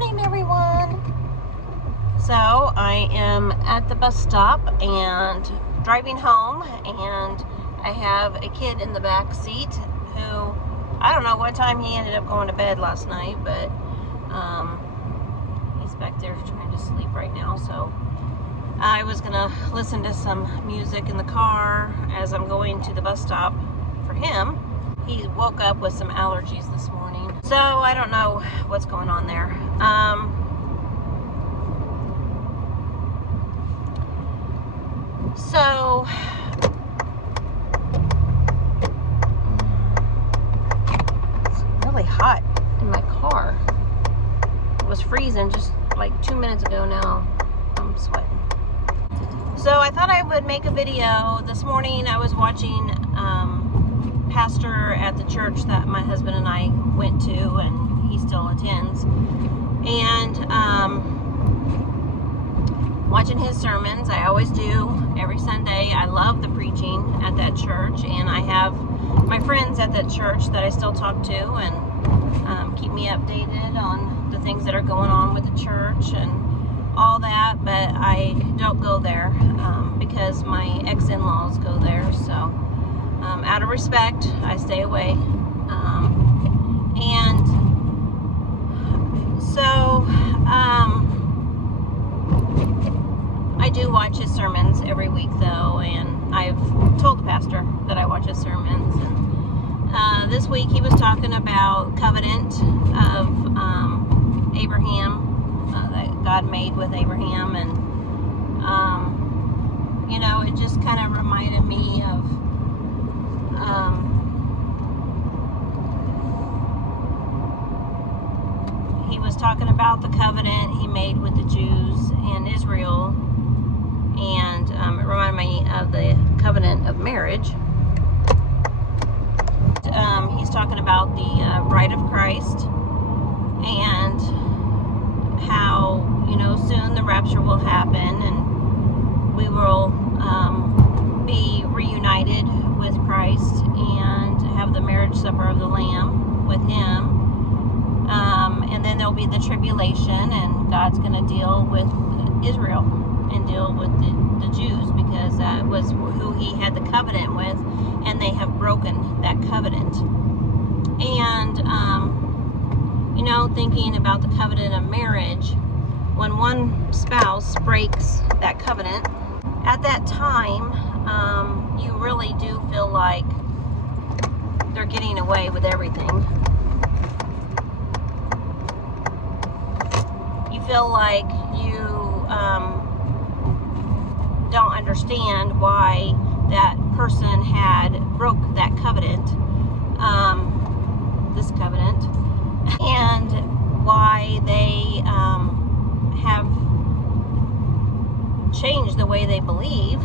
morning, everyone. So I am at the bus stop and driving home, and I have a kid in the back seat who, I don't know what time he ended up going to bed last night, but he's back there trying to sleep right now. So I was gonna listen to some music in the car as I'm going to the bus stop for him. He woke up with some allergies this morning, so I don't know what's going on there. So it's really hot in my car. It was freezing just like 2 minutes ago. Now I'm sweating. So I thought I would make a video. This morning I was watching pastor at the church that my husband and I went to, and he still attends, and watching his sermons. I always do every Sunday. I love the preaching at that church, and I have my friends at that church that I still talk to and keep me updated on the things that are going on with the church and all that. But I don't go there because my ex-in-laws go there, so out of respect, I stay away. And so I do watch his sermons every week, though, and I've told the pastor that I watch his sermons. And this week he was talking about covenant of Abraham that God made with Abraham, and you know, it just kind of reminded me of he was talking about the covenant he made with the Jews and Israel, and it reminded me of the covenant of marriage. He's talking about the bride of Christ, and how, you know, soon the rapture will happen and we will be reunited with Christ and have the marriage supper of the Lamb with him. And then there'll be the tribulation, and God's going to deal with Israel and deal with the Jews, because that was who he had the covenant with, and they have broken that covenant. And you know, thinking about the covenant of marriage, when one spouse breaks that covenant, at that time you really do feel like they're getting away with everything. You feel like you don't understand why that person had broke that covenant, this covenant, and why they have changed the way they believe,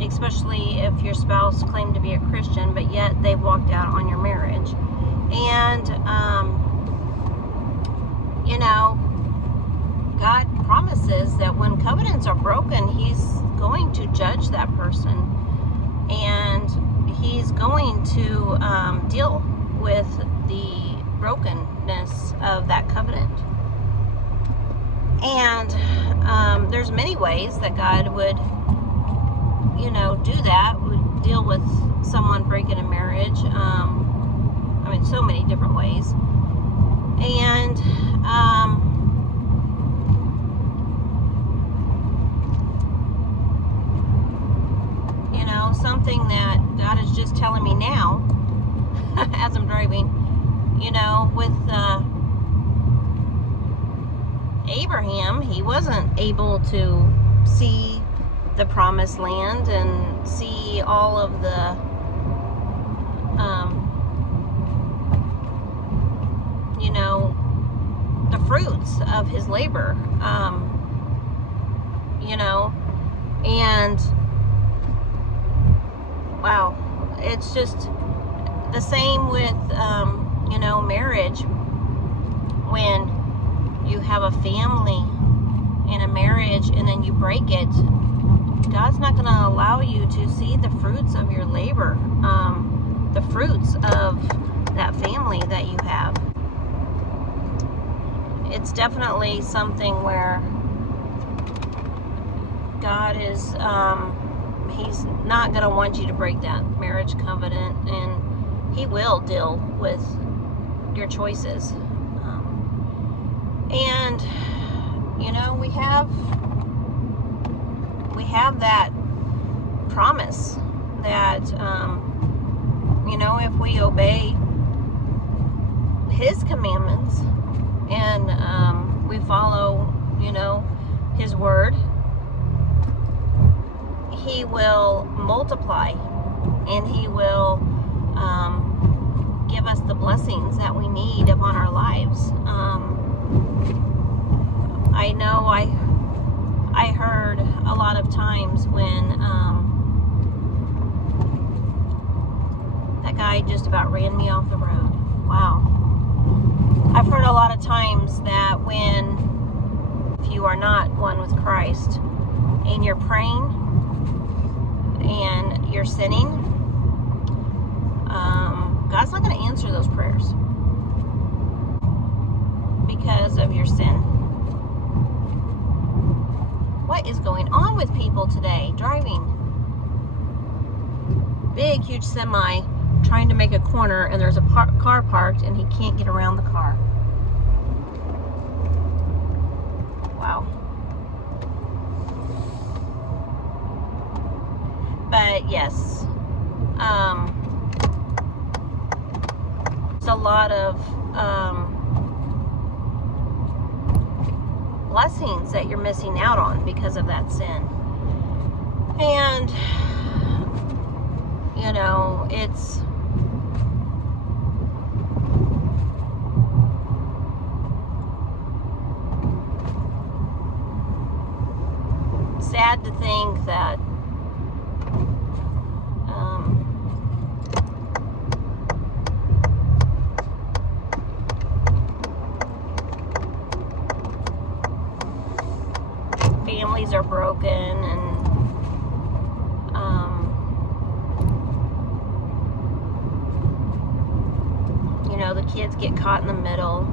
especially if your spouse claimed to be a Christian, but yet they walked out on your marriage. And you know, God promises that when covenants are broken, he's going to judge that person, and he's going to deal with the brokenness of that covenant. And there's many ways that God would, you know, do that, would deal with someone breaking a marriage. I mean, so many different ways. And you know, something that God is just telling me now as I'm driving, you know, with Abraham, he wasn't able to see the promised land and see all of the you know, the fruits of his labor, you know. And wow, it's just the same with you know, marriage. When you have a family in a marriage and then you break it, God's not going to allow you to see the fruits of your labor, the fruits of that family that you have. it's definitely something where God is, He's not going to want you to break that marriage covenant, and He will deal with your choices. And, you know, we have that promise that, you know, if we obey His commandments and we follow, you know, His word, He will multiply, and He will give us the blessings that we need upon our lives. I know I heard a lot of times when that guy just about ran me off the road. Wow. I've heard a lot of times that if you are not one with Christ and you're praying and you're sinning, God's not going to answer those prayers because of your sin. What is going on with people today driving? Big, huge semi trying to make a corner, and there's a car parked, and he can't get around the car. Wow. But yes, it's a lot of blessings that you're missing out on because of that sin. And you know, it's sad to think that families are broken, and you know, the kids get caught in the middle,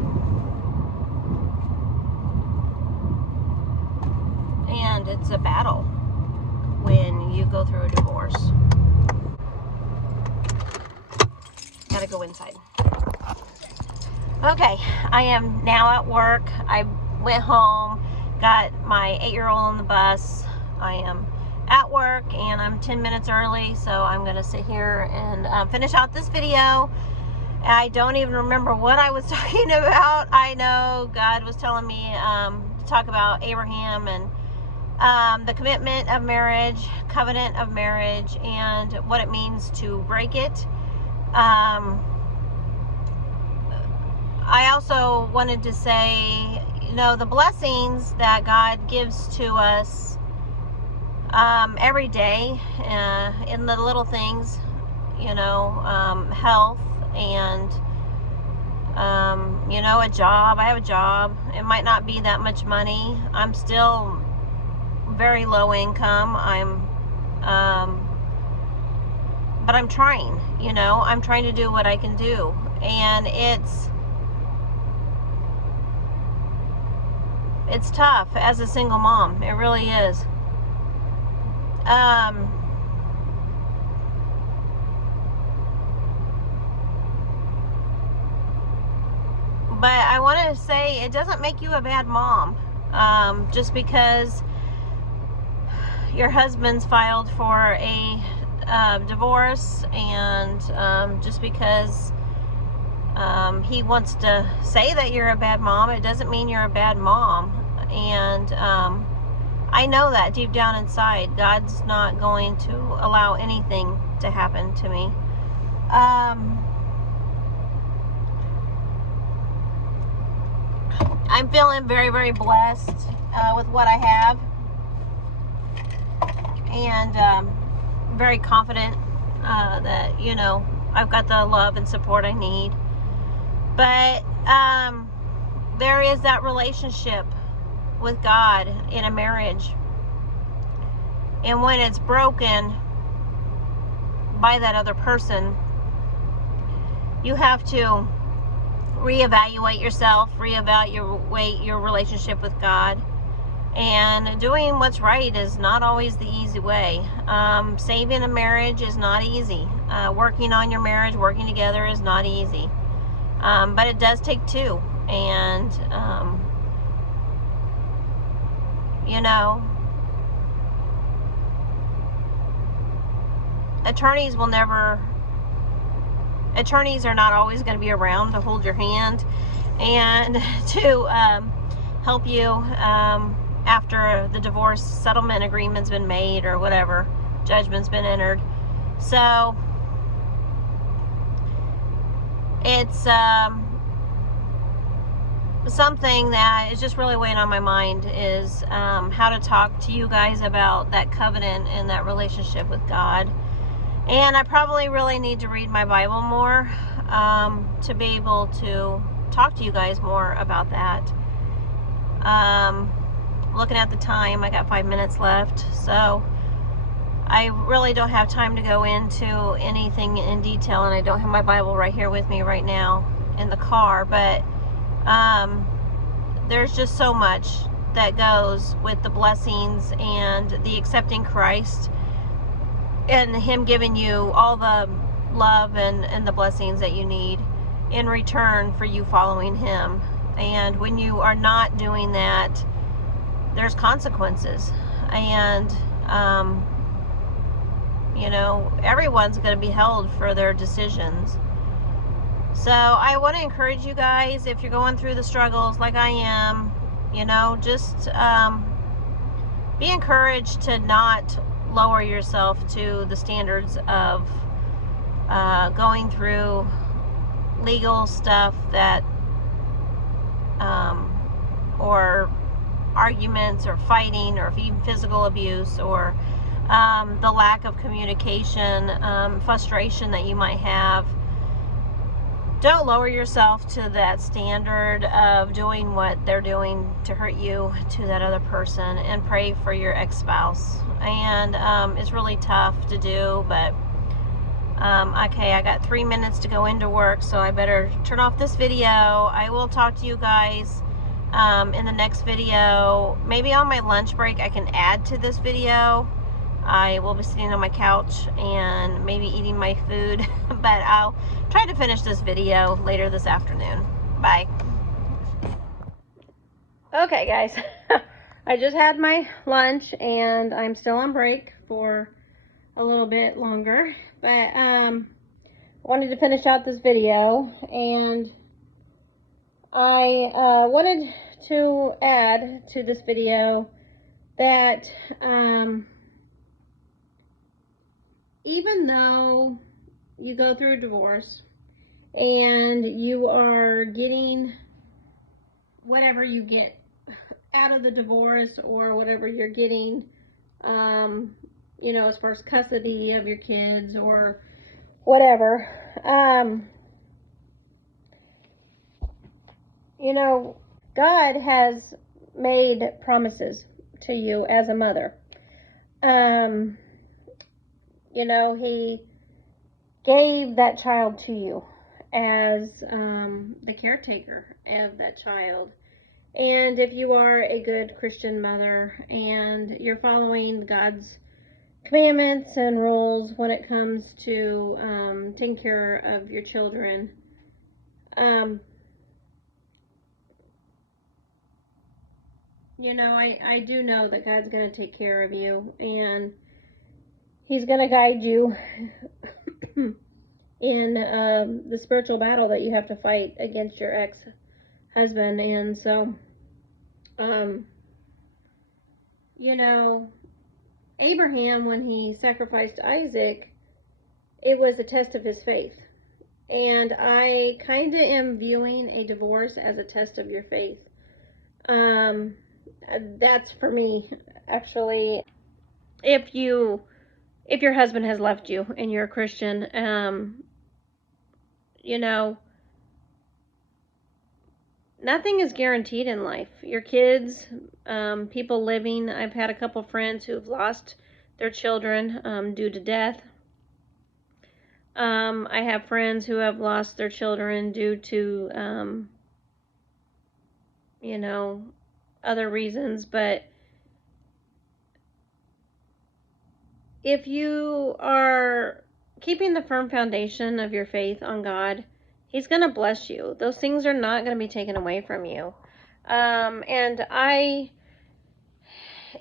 and it's a battle when you go through a divorce. Gotta go inside. Okay, I am now at work. I went home, got my 8-year-old on the bus. I am at work, and I'm 10 minutes early, so I'm going to sit here and finish out this video. I don't even remember what I was talking about. I know God was telling me to talk about Abraham and the commitment of marriage, covenant of marriage, and what it means to break it. I also wanted to say, you know, the blessings that God gives to us every day in the little things, you know, health and, you know, a job. I have a job. It might not be that much money. I'm still very low income. But I'm trying, you know, I'm trying to do what I can do. And it's tough as a single mom. It really is. But I want to say it doesn't make you a bad mom. Just because your husband's filed for a divorce, and just because he wants to say that you're a bad mom, it doesn't mean you're a bad mom. And I know that deep down inside, God's not going to allow anything to happen to me. I'm feeling very, very blessed with what I have, and very confident that, you know, I've got the love and support I need. But there is that relationship with God in a marriage, and when it's broken by that other person, you have to reevaluate yourself, reevaluate your relationship with God. And doing what's right is not always the easy way. Saving a marriage is not easy. Working on your marriage, working together is not easy. But it does take two. And, you know, attorneys are not always going to be around to hold your hand and to help you after the divorce settlement agreement's been made or whatever, judgment's been entered. So it's something that is just really weighing on my mind is how to talk to you guys about that covenant and that relationship with God. And I probably really need to read my Bible more to be able to talk to you guys more about that. Looking at the time, I got 5 minutes left, so I really don't have time to go into anything in detail, and I don't have my Bible right here with me right now in the car, but there's just so much that goes with the blessings and the accepting Christ and Him giving you all the love and the blessings that you need in return for you following Him. And when you are not doing that, there's consequences. And you know, everyone's going to be held for their decisions. So I want to encourage you guys, if you're going through the struggles like I am, you know, just be encouraged to not lower yourself to the standards of going through legal stuff that or arguments or fighting or even physical abuse or the lack of communication, frustration that you might have. Don't lower yourself to that standard of doing what they're doing to hurt you to that other person, and pray for your ex-spouse. And it's really tough to do, but okay, I got 3 minutes to go into work, so I better turn off this video. I will talk to you guys in the next video. Maybe on my lunch break I can add to this video. I will be sitting on my couch and maybe eating my food, but I'll try to finish this video later this afternoon. Bye. Okay, guys, I just had my lunch and I'm still on break for a little bit longer, but I wanted to finish out this video, and I wanted to add to this video that even though you go through a divorce and you are getting whatever you get out of the divorce, or whatever you're getting, you know, as far as custody of your kids or whatever, you know, God has made promises to you as a mother. You know, He gave that child to you as the caretaker of that child. And if you are a good Christian mother and you're following God's commandments and rules when it comes to taking care of your children, you know, I do know that God's going to take care of you, and He's going to guide you in the spiritual battle that you have to fight against your ex-husband. And so, you know, Abraham, when he sacrificed Isaac, it was a test of his faith. And I kind of am viewing a divorce as a test of your faith. That's for me, actually. If your husband has left you and you're a Christian, you know, nothing is guaranteed in life. Your kids, people living, I've had a couple friends who've lost their children due to death. I have friends who have lost their children due to, you know, other reasons, but if you are keeping the firm foundation of your faith on God, He's going to bless you. Those things are not going to be taken away from you. And I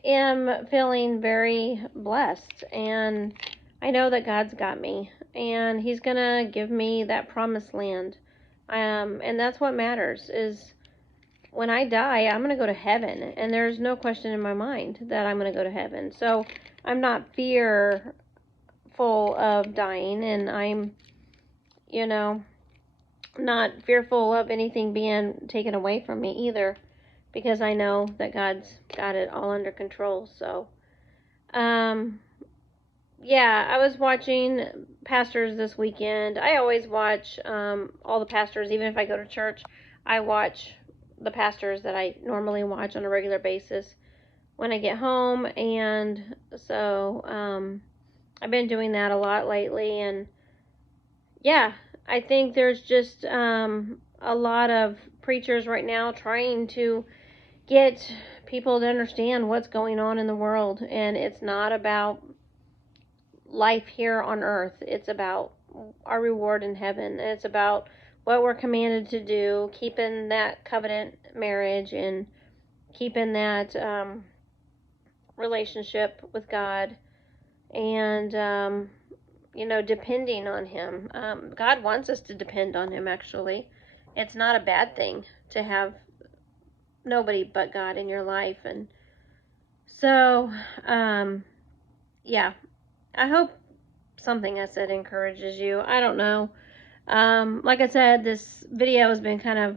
am feeling very blessed, and I know that God's got me, and He's going to give me that promised land. And that's what matters, is when I die, I'm going to go to heaven, and there's no question in my mind that I'm going to go to heaven. So I'm not fearful of dying, and I'm, you know, not fearful of anything being taken away from me either, because I know that God's got it all under control. So, yeah, I was watching pastors this weekend. I always watch all the pastors, even if I go to church. I watch the pastors that I normally watch on a regular basis when I get home, and so I've been doing that a lot lately. And yeah, I think there's just a lot of preachers right now trying to get people to understand what's going on in the world, and it's not about life here on earth. It's about our reward in heaven. And it's about what we're commanded to do, keeping that covenant marriage and keeping that relationship with God, and you know, depending on Him. God wants us to depend on Him, actually. It's not a bad thing to have nobody but God in your life. And so, yeah, I hope something I said encourages you. I don't know. Like I said, this video has been kind of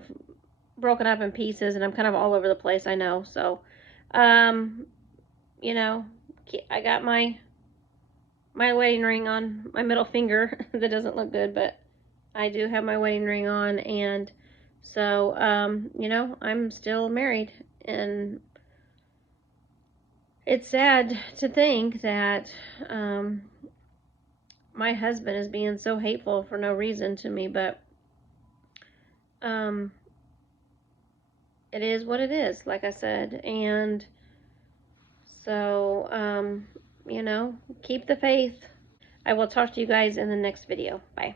broken up in pieces, and I'm kind of all over the place, I know. So, you know, I got my wedding ring on my middle finger. That doesn't look good, but I do have my wedding ring on, and so, you know, I'm still married, and it's sad to think that, my husband is being so hateful for no reason to me, but, it is what it is, like I said, and so, you know, keep the faith. I will talk to you guys in the next video. Bye.